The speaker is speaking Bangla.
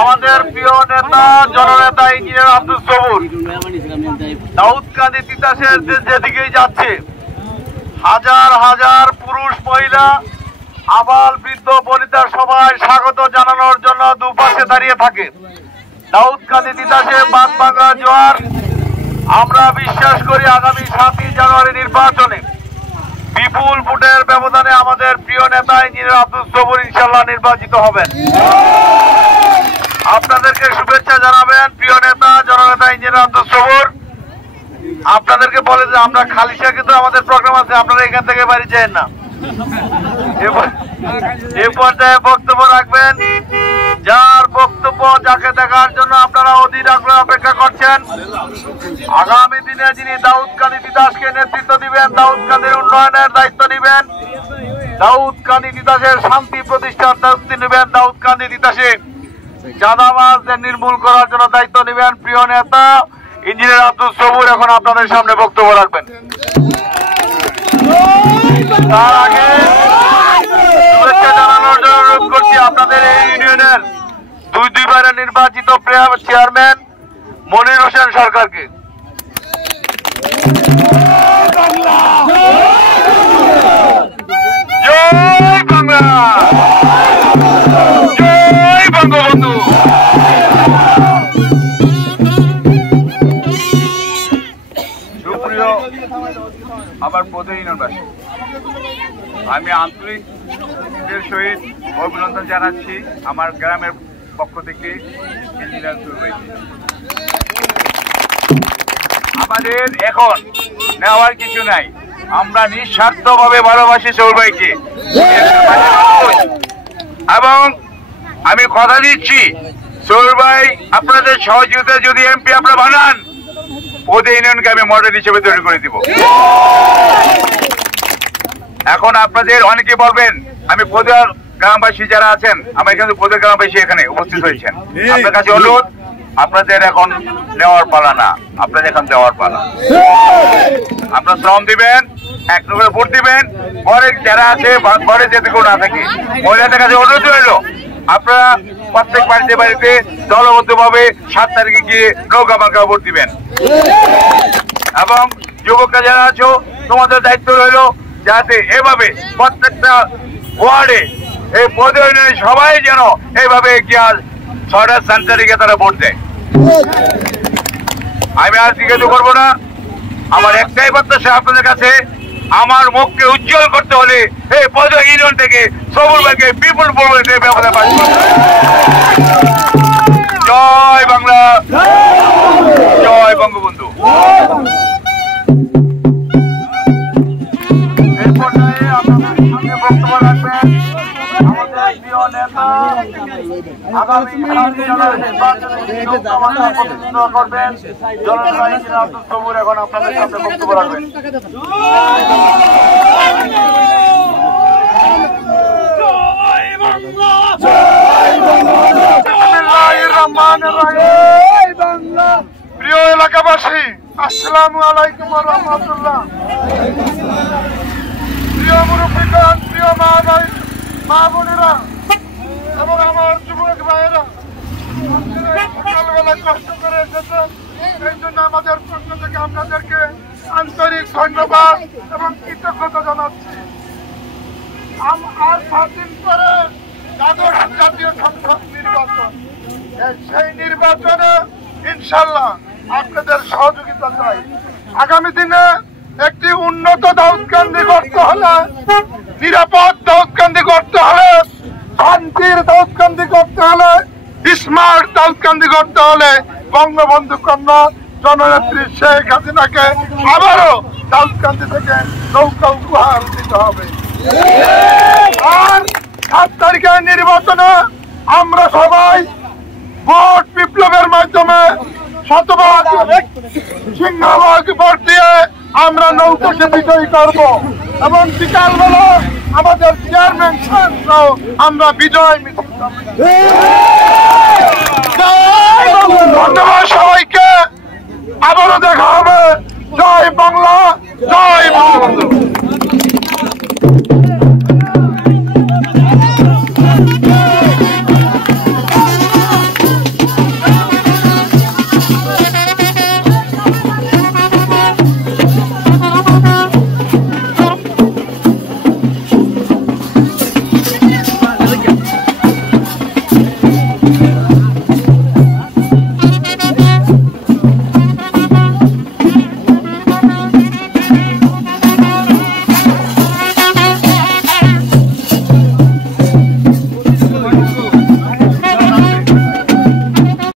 আমাদের প্রিয় নেতা জননেতা ইঞ্জিনিয়ার আব্দুল সবুর দাউদকান্দি তিতাসের যেদিকেই যাচ্ছে হাজার হাজার পুরুষ মহিলা আবাল বৃদ্ধ বনিতা সবাই স্বাগত জানানোর জন্য দুপাশে দাঁড়িয়ে থাকে। দাউদকান্দি তিতাসে বাঁধ ভাঙা জোয়ার। আমরা বিশ্বাস করি আগামী 7ই জানুয়ারি নির্বাচনে বিপুল ভোটের ব্যবধানে আমাদের প্রিয় নেতা ইঞ্জিনিয়ার আব্দুল সবুর ইনশাআল্লাহ নির্বাচিত হবেন। আপনাদেরকে শুভেচ্ছা জানাবেন প্রিয় নেতা জননেতা ইঞ্জিনিয়ার আব্দুল সবুর। আপনাদেরকে বলে যে আমরা খালিশা কিন্তু আমাদের প্রোগ্রাম আছে, আপনারা এখান থেকে বাড়ি যান না। এ পর্যায়ে বক্তব্য রাখবেন যার বক্তব্য যাকে দেখার জন্য আপনারা অধীর আগ্রহে অপেক্ষা করছেন। আগামী দিনে যিনি দাউদকান্দি তিতাসকে নেতৃত্ব দিবেন, দাউদকান্দির উন্নয়নের দায়িত্ব নিবেন, দাউদকান্দি তিতাসের শান্তি প্রতিষ্ঠার দায়িত্ব নেবেন, দাউদকান্দি তিতাসে চাঁদাবাজদের নির্মূল করার জন্য দায়িত্ব নেবেন প্রিয় নেতা ইঞ্জিনিয়ার আব্দুল সবুর এখন আপনাদের সামনে বক্তব্য রাখবেন। তার আগে শুভেচ্ছা জানানোর জন্য অনুরোধ করছি আপনাদের এই ইউনিয়নের দুইবারে নির্বাচিত চেয়ারম্যান মনির হোসেন সরকারকে। জয় বাংলা, জয় বঙ্গবন্ধু। সুপ্রিয় আমার প্রতিনিধিবাসী, আমি আন্তরিকের সহিত অভিনন্দন জানাচ্ছি আমার গ্রামের পক্ষ থেকে ইঞ্জিনিয়ার সুরভাইকে। আমাদের এখন নেওয়ার কিছু নাই, আমরা নিঃস্বার্থভাবে ভালোবাসি সুরভাইকে এবং আমি কথা দিচ্ছি সুরভাই আপনাদের সহযোগিতা যদি এমপি আপনারা বানান, পৌধে ইউনিয়নকে আমি মডেল হিসেবে তৈরি করে দিব। এখন আপনাদের অনেকে বলবেন আমি পৌধার গ্রামবাসী যারা আছেন, আমার এখানে পৌধার গ্রামবাসী এখানে উপস্থিত হয়েছেন, আপনার কাছে অনুরোধ আপনাদের এখন নেওয়ার পালা না, আপনাদের এখন দেওয়ার পালা। আপনারা শ্রম দিবেন, এক করে ভোট দিবেন, ঘরে যারা আছে ঘরে যেতে কেউ না থাকে মহিলাদের কাছে অনুরোধ রইল আপনারা প্রত্যেক বাড়িতে বাড়িতে দলবদ্ধভাবে 7 তারিখে গিয়ে নৌকা মার্কা ভোট দিবেন। এবং যুবকরা যারা আছো তোমাদের দায়িত্ব রইল যাতে এভাবে প্রত্যেকটা ওয়ার্ডে এই পৌধে সবাই যেন এইভাবে গিয়ে 6টা 7 তারিখে তারা ভোট দেয়। আমি আর জিজ্ঞাসা করবো না। আমার একটাই প্রত্যাশা আপনাদের কাছে, আমার মুখকে উজ্জ্বল করতে হলে এই পদুয়া ইউনিয়ন থেকে সবুর ভাইকে বিপুল পরিমাণে ব্যবস্থা পাচ্ছি। জয় বাংলা, জয় বঙ্গবন্ধু। এই পর্যায়ে আপনাদের সামনে বক্তব্য রাখবেন আমাদের প্রিয় নেতা, আগামী নির্বাচনে করবেন জনতা ইঞ্জিনিয়ার আব্দুল সবুর। এখন আপনাদের সামনে বক্তব্য রাখবেন। প্রিয় এলাকাবাসী, আসসালামু আলাইকুম ওয়া রাহমাতুল্লাহ। প্রিয় মুরব্বিগণ, প্রিয় মা বোনেরা এবং আমার যুবক ভাইয়েরা, সকালবেলা কষ্ট করে এসেছেন, এই জন্য আমাদের পক্ষ থেকে আপনাদেরকে আন্তরিক ধন্যবাদ এবং কৃতজ্ঞতা জানাচ্ছি। আর 7 দিন পরে দ্বাদশ জাতীয় সংসদ নির্বাচন, সেই নির্বাচনে ইনশাল্লাহ আপনাদের সহযোগিতা চাই। আগামী দিনে একটি উন্নত দাউদকান্দি করতে হলে, নিরাপদ দাউদকান্দি করতে হলে, শান্তির দাউদকান্দি করতে হলে, স্মার্ট দাউদকান্দি করতে হলে বঙ্গবন্ধু কন্যা জননেত্রী শেখ হাসিনাকে আবারও দাউদকান্দি থেকে নৌকা উপহার দিতে হবে। আর 7 তারিখের নির্বাচনে আমরা সবাই ভোট বিপ্লবের মাধ্যমে শতভাগ সিংহভাগ ভোট দিয়ে আমরা নৌকাকে বিজয়ী করব এবং বিকালবেলা আমাদের চেয়ারম্যান সহ আমরা বিজয় মিছিল করব। ধন্যবাদ সবাই।